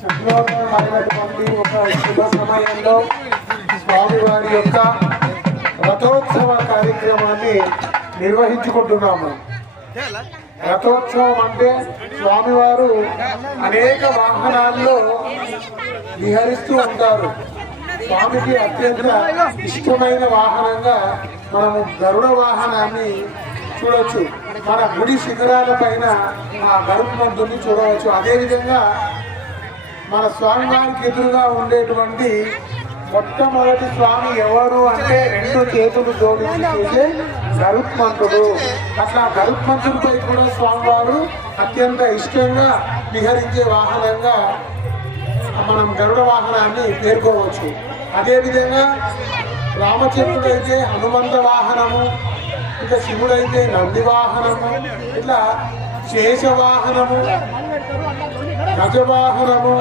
చంద్రోదయమైనటువంటి ఒక శుభ సమయంలో స్వామివారి యొక్క రథోత్సవ కార్యక్రమాన్ని నిర్వహించుకుంటున్నాము. రథోత్సవం అంటే స్వామివారు అనేక వాహనాల్లో విహరిస్తూ ఉంటారు. స్వామికి అత్యంత ఇష్టమైన వాహనంగా మనము గరుడ వాహనాన్ని చూడవచ్చు. మన గుడి శిఖరాల పైన ఆ గరుత్మంతుడిని చూడవచ్చు. అదేవిధంగా మన స్వామివారికి ఎదురుగా ఉండేటువంటి మొట్టమొదటి స్వామి ఎవరు అంటే రెండు చేతులు జోడించి చూసే గరుత్మంతుడు. అట్లా గరుత్మంతుడిపై కూడా స్వామివారు అత్యంత ఇష్టంగా విహరించే వాహనంగా మనం గరుడ వాహనాన్ని పేర్కోవచ్చు. అదేవిధంగా రామచంద్రుడైతే హనుమంత వాహనము, ఇంకా శివుడైతే నంది వాహనము, ఇట్లా శేషవాహనము, గజవాహనము,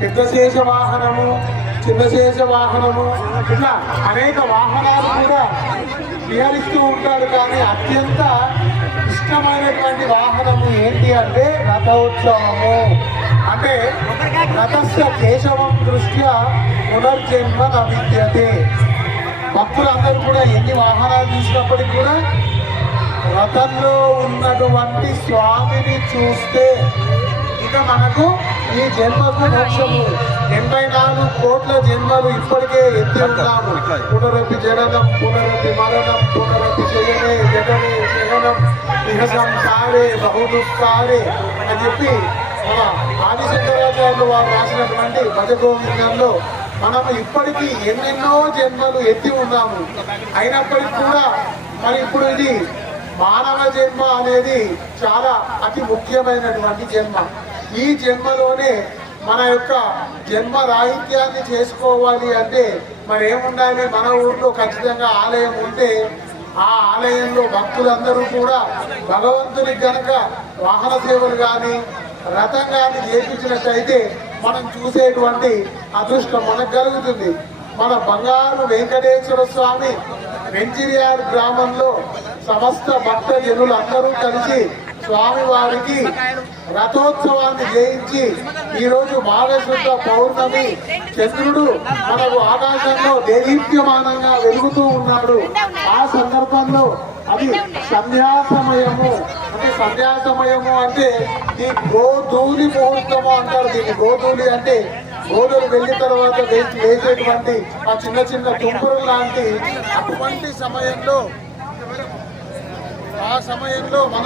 పెద్ద శేష వాహనము, చిన్న శేష వాహనము, ఇట్లా అనేక వాహనాలు కూడా విహరిస్తూ ఉంటారు. కానీ అత్యంత ఇష్టమైనటువంటి వాహనము ఏంటి అంటే రథోత్సవము. అంటే రథస్య కేశవం దృష్ట్యా పునర్జన్మ న విద్యతే. భక్తులందరూ కూడా ఎన్ని వాహనాలు చూసినప్పటికీ కూడా రథంలో ఉన్నటువంటి స్వామిని చూస్తే ఇక మనకు ఈ జన్మకు మోక్షము. 84 కోట్ల జన్మలు ఇప్పటికే ఎత్తి ఉన్నాము. పునరపి జననం పునరపి మరణం పునరపి శయనే జగనే శయనం ఇహ సంసారే బహుదుఃఖారే అని చెప్పి మన ఆదిశంకరాచార్యులు వారు రాసినటువంటి భజగోవిందంలో మనము ఇప్పటికీ ఎన్నెన్నో జన్మలు ఎత్తి ఉన్నాము. అయినప్పటికీ కూడా మరి ఇప్పుడు ఇది మానవ జన్మ అనేది చాలా అతి ముఖ్యమైనటువంటి జన్మ. ఈ జన్మలోనే మన యొక్క జన్మ రాహిత్యాన్ని చేసుకోవాలి అంటే మరి ఏముండాలి? మన ఊర్లో ఖచ్చితంగా ఆలయం ఉంటే ఆ ఆలయంలో భక్తులందరూ కూడా భగవంతునికి కనుక వాహన సేవలు కానీ రథం కానీ చేయించినట్టయితే మనం చూసేటువంటి అదృష్టం మనకు కలుగుతుంది. మన బంగారు వెంకటేశ్వర స్వామి వెంచిరియార్ గ్రామంలో సమస్త భక్త జనులందరూ కలిసి స్వామివారికి రథోత్సవాన్ని చేయించి ఈరోజు మాఘశుద్ధ పౌర్ణమి చంద్రుడు మనకు ఆకాశంలో దేదీప్యమానంగా వెలుగుతూ ఉన్నాడు. ఆ సందర్భంలో అది సంధ్యా సమయము. అంటే సంధ్యా సమయము అంటే ఈ గోధూలి ముహూర్తము అంటారు. దీన్ని గోధూలి అంటే గోధులు వెళ్ళిన తర్వాత వేసేటువంటి ఆ చిన్న చిన్న తుంపరు లాంటి అటువంటి సమయంలో ఆ సమయంలో మన